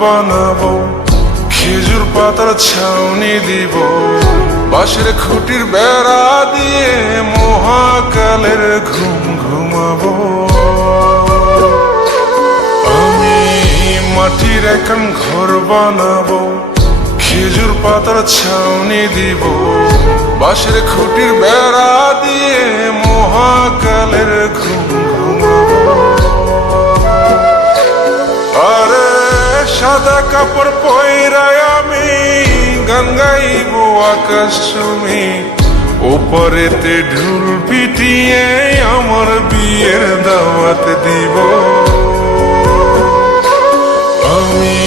বানাবো, খেজুর পাতার ছাউনি দিব, বাঁশের খুঁটির বেড়া দিয়ে মহাকালের ঘুম ঘুমাবো। আমি মাটির এখন ঘর বানাবো, খেজুর পাতার ছাউনি দিব, বাঁশের খুঁটির বেড়া দিয়ে মহাকালের ঘুম ঘুমাবো। আরে সাদা কাপড় পয়রায় আমি গান গাইব আকাশ চুমি, ওপরেতে ঢুল পিটিয়ে আমার বিয়ের দাওয়াত দিব। আমি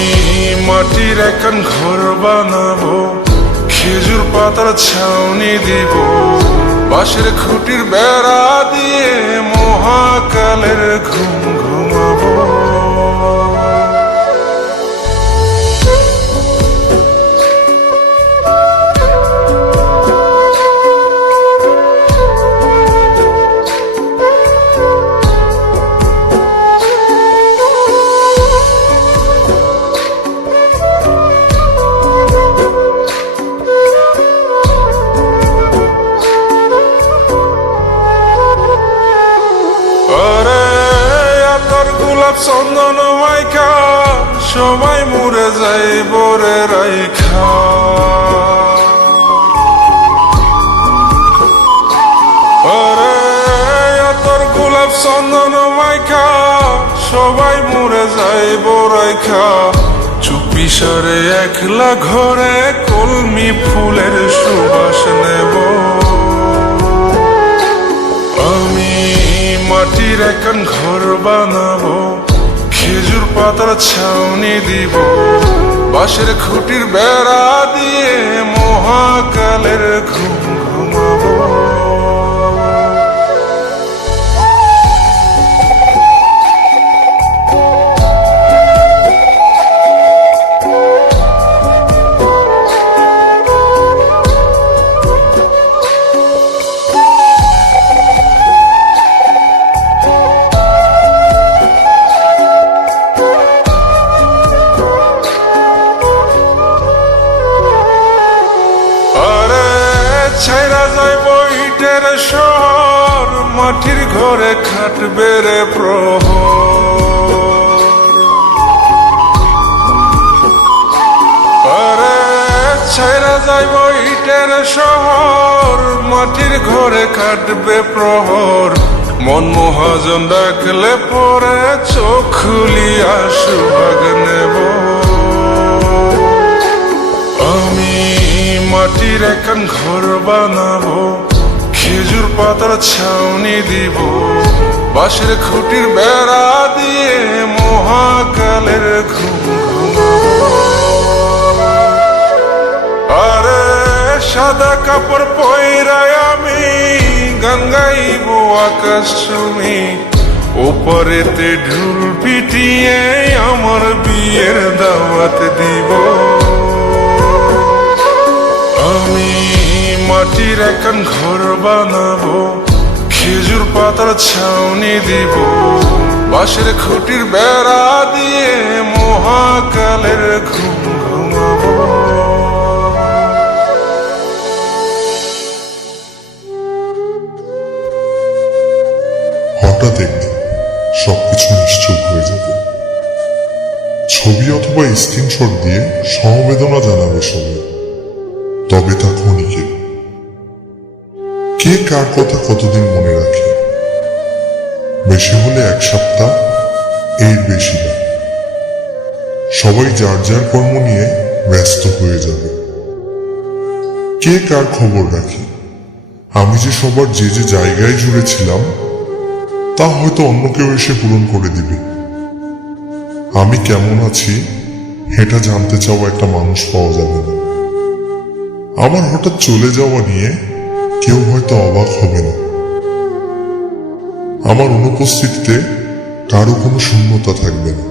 মাটির এখন ঘর বানাবো, খেজুর পাতার ছাউনি দিব, বাঁশের খুঁটির বেড়া দিয়ে মহাকালের ঘুম ঘুমাবো। চন্দন মাইকা সবাই মরে যাই বরে রাইখা, আরে তোর গোলাপ চন্দন মাইকা সবাই মরে যাই বরাইখা, চুপি সরে একলা ঘরে কলমি ফুলের সুবাস নেব। আমি মাটির এখন ঘর বানাবো, খেজুর পাতার ছাউনি দিব, বাঁশের খুঁটির বেড়া দিয়ে মহাকালের ঘুম ঘুমাবো। ছাইরা যাইব ইটের শহর, মাটির ঘরে খাটবে রে প্রহর। আরে ছাইরা যাইব ইটের শহর, মাটির ঘরে খাটবে প্রহর। মন মহাজন ডাকলে পরে চোখ খুলিয়া সুভাগ নেব। আমি মাটির এখন ঘর বানাবো, খেজুর পাতার ছাউনি দিব, বাঁশের খুঁটির বেড়া দিয়ে মহাকালের ঘুম ঘুমাবো। আরে সাদা কাপড় পয়রায় আমি গান গাইব আকাশ চুমি, ওপরেতে ঢুল পিটিয়ে আমার বিয়ের দাওয়াত দিব। আমি মাটির এখন ঘর বানাবো, খেজুর পাতার ছাউনি দিব, বাঁশের খুঁটির বেড়া দিয়ে মহাকালের ঘুম ঘুমাবো। হঠাৎ একদিন সবকিছু নিশ্চুপ হয়ে যাবে। ছবি অথবা স্ক্রিনশট দিয়ে সমবেদনা জানাবে সবাই, তবে তা ক্ষণিকের। কে কার কথা কতদিন মনে রাখে? বেশি হলে এক সপ্তাহ, এর বেশি না। সবাই যার যার কর্ম নিয়ে ব্যস্ত হয়ে যাবে। কে কার খবর রাখে? আমি যে সবার যে যে জায়গায় জুড়ে ছিলাম তা হয়তো অন্য কেউ এসে পূরণ করে দিবে। আমি কেমন আছি এটা জানতে চাওয়া একটা মানুষ পাওয়া যাবে না। আমার হঠাৎ চলে যাওয়া নিয়ে কেউ হয়তো অবাক হবে না। আমার অনুপস্থিতিতে কারো কোনো শূন্যতা থাকবে না।